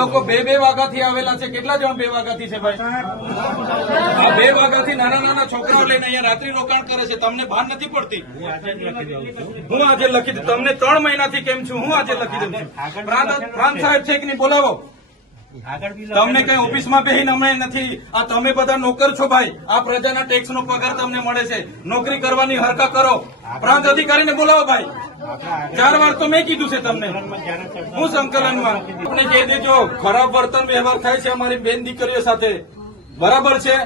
લોકો બે બે વાગ્યાથી આવેલા છે. કેટલા જણ બે વાગ્યાથી છે ભાઈ? આ બે વાગ્યાથી નાના નાના છોકરાઓ લઈને અહીંયા રાત્રિ રોકાણ કરે છે. તમને ભાન નથી પડતી? હું આજે લખી દઉં તમને ત્રણ મહિનાથી કેમ છું? હું આજે લખી દઉં છું. પ્રાંત સાહેબ છે કે નહીં? બોલાવો. તમને કઈ ઓફિસમાં બેહીને હમણાં નથી. આ તમે બધા નોકર છો ભાઈ. આ પ્રજાના ટેક્સ નો પગાર તમને મળે છે. નોકરી કરવાની હરકત કરો. પ્રાંત અધિકારીને બોલાવો ભાઈ. ચાર વાર તો મેં કીધું છે તમને. હું સંકલનમાં. આપણે કહી દેજો ખરાબ વર્તન વ્યવહાર થાય છે અમારી બેન દીકરીઓ સાથે. બરાબર છે?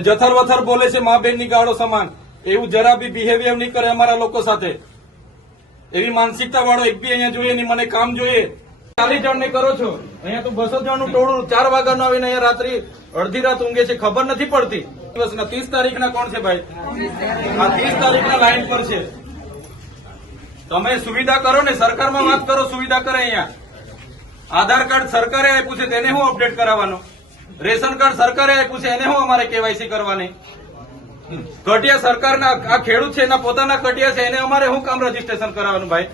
જથર વથર બોલે છે મા બેનની ગાળો સમાન. એવું જરા બી બિહેવિયર નહીં કરે અમારા લોકો સાથે. એવી માનસિકતા વાળો એક બી અહીંયા જોઈએ નહીં મને કામ જોઈએ. ચાલીસ જણ ને કરો છો. અહીંયા તો બસો જણનું ટોળું ચાર વાગ્યાનું આવીને અહીંયા રાત્રિ અડધી રાત ઊંઘે છે, ખબર નથી પડતી. દિવસના ત્રીસ તારીખના કોણ છે ભાઈ? આ ત્રીસ તારીખના લાઈન પર છે. તમે સુવિધા કરો ને, સરકારમાં વાત કરો, સુવિધા કરે અહીંયા. આધાર કાર્ડ સરકારે આપ્યું છે, તેને હું અપડેટ કરાવવાનું? રેશન કાર્ડ સરકારે આપ્યું છે, એને હું અમારે કેવાયસી કરવાની? કટિયા સરકારના આ ખેડૂત છે, એના પોતાના કટિયા છે, એને અમારે શું કામ રજીસ્ટ્રેશન કરાવવાનું, ભાઈ?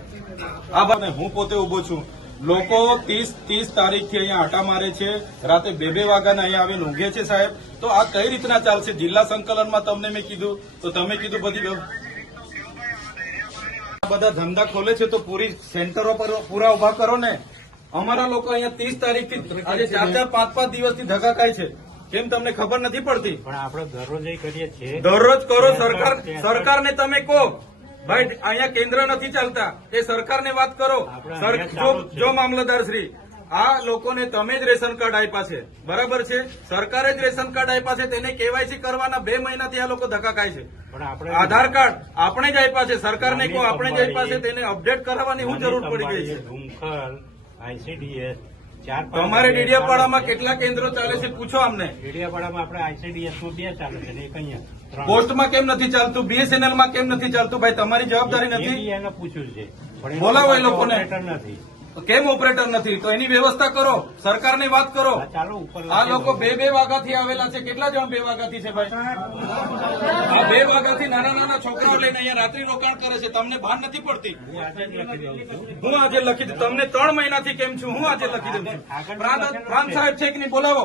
આ હું પોતે ઊભો છું. લોકો ત્રીસ ત્રીસ તારીખથી અહીંયા આટા મારે છે. રાતે બે બે વાગ્યાના અહીંયા આવીને ઊંઘે છે સાહેબ. તો આ કઈ રીતના ચાલશે? જિલ્લા સંકલનમાં તમને મેં કીધું. તો તમે કીધું બધી બધા ધંધા ખોલે છે તો પૂરી સેન્ટરો પર પૂરા ઊભા કરો ને. અમારા લોકો અહીંયા ત્રીસ તારીખથી આજે ચાર ચાર પાંચ પાંચ દિવસથી ધક્કા ખાય છે. કેમ તમને ખબર નથી પડતી? પણ આપણે દરરોજ કરીએ છીએ. દરરોજ કરો સરકાર સરકારને તમે કહો. ભાઈ અહીંયા કેન્દ્ર નથી ચાલતા. એ સરકારને વાત કરો. જો મામલતદાર શ્રી આ લોકોને તમે જ રેશન કાર્ડ આપ્યા છે. બરાબર છે? સરકારે જ રેશન કાર્ડ આપ્યા છે. તેને કેવાયસી કરવાના બે મહિનાથી આ લોકો ધક્કા ખાય છે. આધાર કાર્ડ આપણે જ આપ્યા છે. સરકારને કહો આપણે જ આપ્યા છે. તેને અપડેટ કરાવવાની શું જરૂર પડી ગઈ છે. તમારે ડેડિયાપાડામાં કેટલા કેન્દ્રો ચાલે છે? પૂછો અમને. ડેડિયાપાડામાં આપણે આઈસીડીએસ બે ચાલે છે એક અહીંયા. ત્રણ. પોસ્ટમાં કેમ નથી ચાલતું? બીએસએનએલમાં કેમ નથી ચાલતું? ભાઈ તમારી જવાબદારી નથી? પૂછ્યું છે. બોલાવો એ લોકોને. કેમ ઓપરેટર નથી? તો એની વ્યવસ્થા કરો. સરકારની વાત કરો. આ લોકો બે બે વાગ્યાથી આવેલા છે. કેટલા જણ બે વાગ્યાથી છે ભાઈ? આ બે વાગ્યાથી નાના નાના છોકરાઓ લઈને અહીંયા રાત્રિ રોકાણ કરે છે. તમને ભાન નથી પડતી? હું આજે લખી દઉં તમને ત્રણ મહિનાથી કેમ છું? હું આજે લખી દઉં છું. પ્રાંત સાહેબ છે કે નહીં? બોલાવો.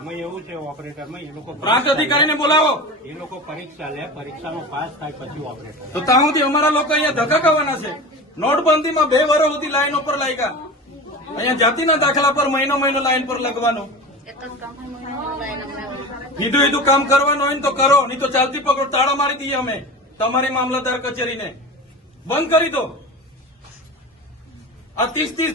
એમાં એવું છે ઓપરેટરમાં એ લોકો પ્રાંત અધિકારીને બોલાવો. એ લોકો પરીક્ષા લે પરીક્ષામાં પાસ થાય પછી ઓપરેટર. તો ત્યાં સુધી અમારા લોકો અહીંયા ધક્કા ખાવાના છે. નોટબંધીમાં બે વર્ષ સુધી લાઈન ઉપર લાગ્યા. અહીંયા જાતિના દાખલા પર મહિનો મહિનો લાઈન પર લગવાનું કીધું કીધું કામ કરવાનું હોય ને તો કરો નહીં તો ચાલતી પકડો તાળા મારી દઈએ અમે તમારી મામલતદાર કચેરીને. બંધ કરી દો. આ ત્રીસ ત્રીસ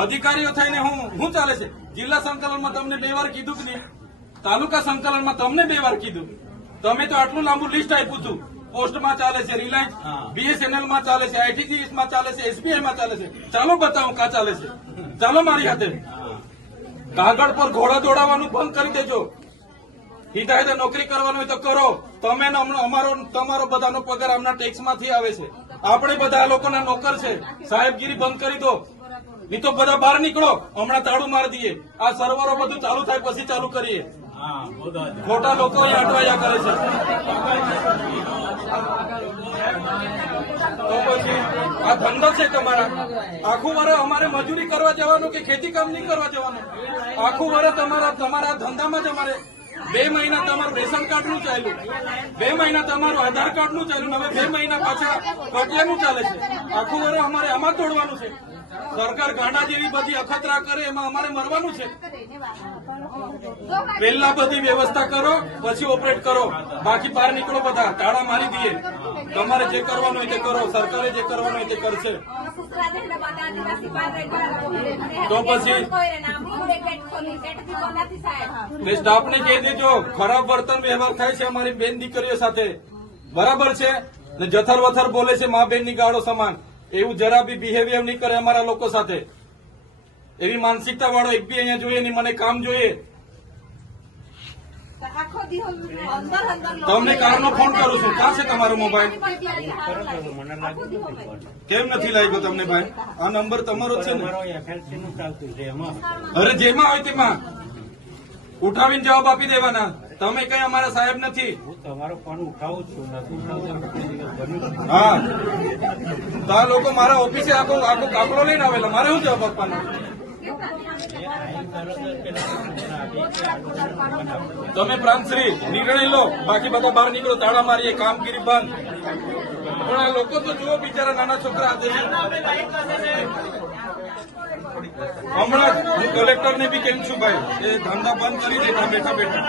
અધિકારીઓ થઈને હું શું ચાલે છે? જિલ્લા સંકલનમાં તમને બે વાર કીધું કે નહીં? તાલુકા સંકલનમાં તમને બે વાર કીધું. તમે તો આટલું લાંબુ લિસ્ટ આપ્યું હતું. પોસ્ટમાં ચાલે છે રિલાયન્સ બીએસએનએલમાં ચાલે છે આઈટીસીએસમાં ચાલે છે એસબીઆઈ માં ચાલે છે. ચાલો બતાવો કા ચાલે છે. ચાલો મારી હાથે. કાગળ પર ઘોડા દોડાવવાનું બંધ કરી દેજો. હિદાયતે નોકરી કરવાનું હોય તો કરો. તમે અમારો તમારો બધાનો પગાર આમના ટેક્સમાંથી આવે છે. આપણે બધા લોકોના નોકર છે. સાહેબગીરી બંધ કરી દો. નહીં તો બધા બહાર નીકળો. હમણાં તાળું મારી દઈએ. આ સર્વરો બધું ચાલુ થાય પછી ચાલુ કરીએ. ખોટા લોકો અહીંયા અટવાયા કરે છે. તો પછી આ ધંધો છે તમારા. આખું વર્ષ અમારે મજૂરી કરવા જવાનું કે ખેતી કામ નહીં કરવા જવાનું? આખું વર્ષ તમારા તમારા ધંધામાં જ અમારે બે મહિના તમારું રેશન કાર્ડનું ચાલ્યું. બે મહિના તમારું આધાર કાર્ડનું ચાલ્યું. હવે બે મહિના પાછા કટિયાનું ચાલે છે. આખું વર્ષ અમારે આમાં તોડવાનું છે. સરકાર ગાંડા જેવી બધી અખતરા કરે, એમાં અમારે મરવાનું છે. પહેલા બધી વ્યવસ્થા કરો, પછી ઓપરેટ કરો. બાકી બહાર નીકળો બધા તાળા મારી દઈએ. તમારે જે કરવાનું હોય તે કરો, સરકારે જે કરવાનું હોય તે કરશે. તો પછી? સ્ટાફને કહી દેજો, ખરાબ વર્તન વ્યવહાર થાય છે અમારી બેન દીકરીઓ સાથે. બરાબર છે? જથર વથર બોલે છે મા બેનની ગાળો સમાન. એવું જરા બી બિહેવિયર નહીં કરે અમારા લોકો સાથે. એવી માનસિકતા વાળો એક બી અહીંયા જોઈએ નહીં મને કામ જોઈએ. તમને કારનો ફોન કરું છું. ક્યાં છે તમારો મોબાઈલ કેમ નથી લાગ્યો તમને ભાઈ? આ નંબર તમારો છે ને? અરે જેમાં હોય તેમાં. ઉઠાવીને જવાબ આપી દેવાના. તમે કઈ અમારા સાહેબ નથી? હું તમારો ફોન ઉઠાવું છું હા. તો આ લોકો મારા ઓફિસે આખો આખો કાપડો લઈને આવેલા. મારે શું જવાબ આપવાનો? તમે પ્રાંતશ્રી નિર્ણય લો. બાકી બધા બહાર નીકળો તાળા મારીએ કામગીરી બંધ. પણ આ લોકો તો જુઓ બિચારા નાના છોકરા હમણાં હું કલેક્ટર ને બી કેમ છું ભાઈ, એ ધંધા બંધ કરી દેતા બેઠા બેઠા.